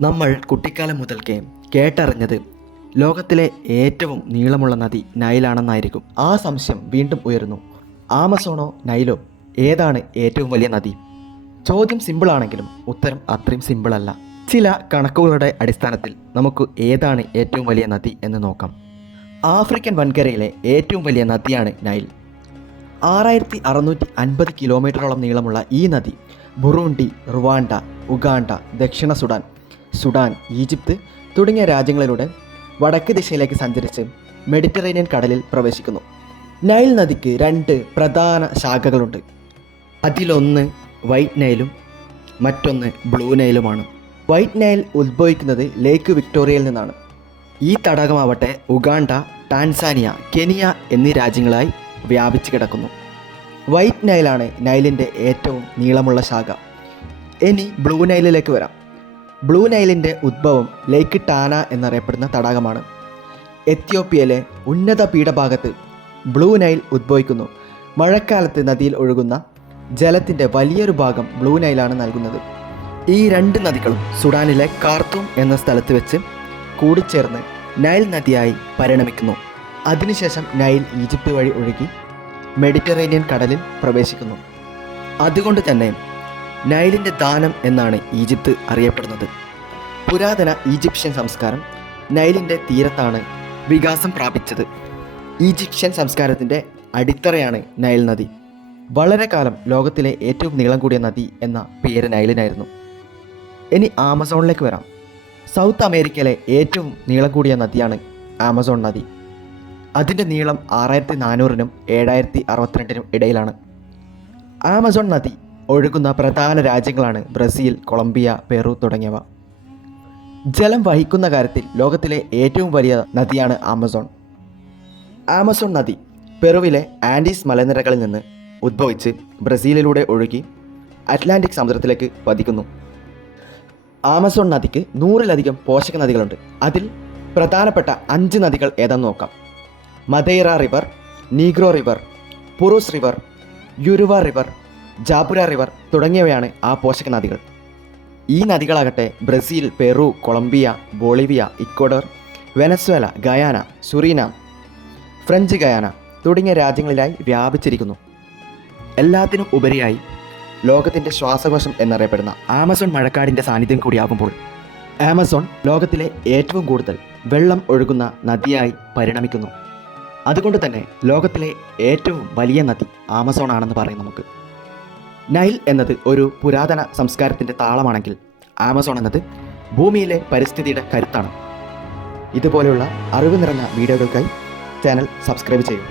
നമ്മൾ കുട്ടിക്കാലം മുതൽക്കേ കേട്ടറിഞ്ഞത് ലോകത്തിലെ ഏറ്റവും നീളമുള്ള നദി നൈലാണെന്നായിരിക്കും. ആ സംശയം വീണ്ടും ഉയരുന്നു. ആമസോണോ നൈലോ ഏതാണ് ഏറ്റവും വലിയ നദി? ചോദ്യം സിമ്പിളാണെങ്കിലും ഉത്തരം അത്രയും സിമ്പിളല്ല ചില കണക്കുകളുടെ അടിസ്ഥാനത്തിൽ നമുക്ക് ഏതാണ് ഏറ്റവും വലിയ നദി എന്ന് നോക്കാം. ആഫ്രിക്കൻ വൻകരയിലെ ഏറ്റവും വലിയ നദിയാണ് നൈൽ. ആറായിരത്തി അറുന്നൂറ്റി അൻപത് കിലോമീറ്ററോളം നീളമുള്ള ഈ നദി ബുറൂണ്ടി റുവാണ്ട ഉഗാണ്ട ദക്ഷിണ സുഡാൻ സുഡാൻ ഈജിപ്ത് തുടങ്ങിയ രാജ്യങ്ങളിലൂടെ വടക്ക് ദിശയിലേക്ക് സഞ്ചരിച്ച് മെഡിറ്ററേനിയൻ കടലിൽ പ്രവേശിക്കുന്നു. നൈൽ നദിക്ക് രണ്ട് പ്രധാന ശാഖകളുണ്ട്. അതിലൊന്ന് വൈറ്റ് നൈലും മറ്റൊന്ന് ബ്ലൂ നൈലുമാണ്. വൈറ്റ് നൈൽ ഉത്ഭവിക്കുന്നത് ലേക്ക് വിക്ടോറിയയിൽ നിന്നാണ്. ഈ തടാകമാവട്ടെ ഉഗാണ്ട ടാൻസാനിയ കെനിയ എന്നീ രാജ്യങ്ങളായി വ്യാപിച്ചു കിടക്കുന്നു. വൈറ്റ് നൈലാണ് നൈലിന്റെ ഏറ്റവും നീളമുള്ള ശാഖ. ഇനി ബ്ലൂ നൈലിലേക്ക് വരാം. ബ്ലൂ നൈലിന്റെ ഉദ്ഭവം ലേക്ക് ടാന എന്നറിയപ്പെടുന്ന തടാകമാണ്. എത്യോപ്യയിലെ ഉന്നത പീഠഭാഗത്ത് ബ്ലൂ നൈൽ ഉദ്ഭവിക്കുന്നു. മഴക്കാലത്ത് നദിയിൽ ഒഴുകുന്ന ജലത്തിന്റെ വലിയൊരു ഭാഗം ബ്ലൂ നൈലാണ് നൽകുന്നത്. ഈ രണ്ട് നദികളും സുഡാനിലെ കാർത്തൂം എന്ന സ്ഥലത്ത് വെച്ച് കൂടിച്ചേർന്ന് നൈൽ നദിയായി പരിണമിക്കുന്നു. അതിനുശേഷം നൈൽ ഈജിപ്ത് വഴി ഒഴുകി മെഡിറ്ററേനിയൻ കടലിൽ പ്രവേശിക്കുന്നു. അതുകൊണ്ട് തന്നെ നൈലിന്റെ ദാനം എന്നാണ് ഈജിപ്ത് അറിയപ്പെടുന്നത്. പുരാതന ഈജിപ്ഷ്യൻ സംസ്കാരം നൈലിന്റെ തീരത്താണ് വികാസം പ്രാപിച്ചത്. ഈജിപ്ഷ്യൻ സംസ്കാരത്തിന്റെ അടിത്തറയാണ് നൈൽ നദി. വളരെ കാലം ലോകത്തിലെ ഏറ്റവും നീളം കൂടിയ നദി എന്ന പേര് നൈലിനായിരുന്നു. ഇനി ആമസോണിലേക്ക് വരാം. സൗത്ത് അമേരിക്കയിലെ ഏറ്റവും നീളം കൂടിയ നദിയാണ് ആമസോൺ നദി. അതിന്റെ നീളം ആറായിരത്തി നാനൂറിനും ഏഴായിരത്തി അറുപത്തിരണ്ടിനും ഇടയിലാണ്. ആമസോൺ നദി ഒഴുകുന്ന പ്രധാന രാജ്യങ്ങളാണ് ബ്രസീൽ കൊളംബിയ പെറു തുടങ്ങിയവ. ജലം വഹിക്കുന്ന കാര്യത്തിൽ ലോകത്തിലെ ഏറ്റവും വലിയ നദിയാണ് ആമസോൺ. ആമസോൺ നദി പെറുവിലെ ആൻഡീസ് മലനിരകളിൽ നിന്ന് ഉദ്ഭവിച്ച് ബ്രസീലിലൂടെ ഒഴുകി അറ്റ്ലാന്റിക് സമുദ്രത്തിലേക്ക് പതിക്കുന്നു. ആമസോൺ നദിക്ക് നൂറിലധികം പോഷക നദികളുണ്ട്. അതിൽ പ്രധാനപ്പെട്ട അഞ്ച് നദികൾ ഏതെന്ന് നോക്കാം. Madeira river Negro river Purus river Jurua river Japura river തുടങ്ങിയവയാണ് ആ പോഷക നദികൾ ഈ നദികളാകട്ടെ Brazil Peru Colombia Bolivia Ecuador Venezuela Guyana Suriname French Guiana തുടങ്ങിയ രാജ്യങ്ങളിലായി വ്യാപിച്ചിരിക്കുന്നു. എല്ലാത്തിനും ഉപരിയായി ലോകത്തിന്റെ ശ്വാസകോശം എന്നറിയപ്പെടുന്ന ആമസോൺ മഴക്കാടിന്റെ സാന്നിധ്യം കൂടിയാകുമ്പോൾ ആമസോൺ ലോകത്തിലെ ഏറ്റവും കൂടുതൽ വെള്ളം ഒഴുകുന്ന നദിയായി പരിണമിക്കുന്നു. അതുകൊണ്ട് തന്നെ ലോകത്തിലെ ഏറ്റവും വലിയ നദി ആമസോൺ ആണെന്ന് പറയും നമുക്ക്. നൈൽ എന്നത് ഒരു പുരാതന സംസ്കാരത്തിന്റെ താളമാണെങ്കിൽ ആമസോൺ എന്നത് ഭൂമിയിലെ പരിസ്ഥിതിയുടെ കരുത്താണ്. ഇതുപോലെയുള്ള അറിവ് നിറഞ്ഞ വീഡിയോകൾക്കായി ചാനൽ സബ്സ്ക്രൈബ് ചെയ്യും.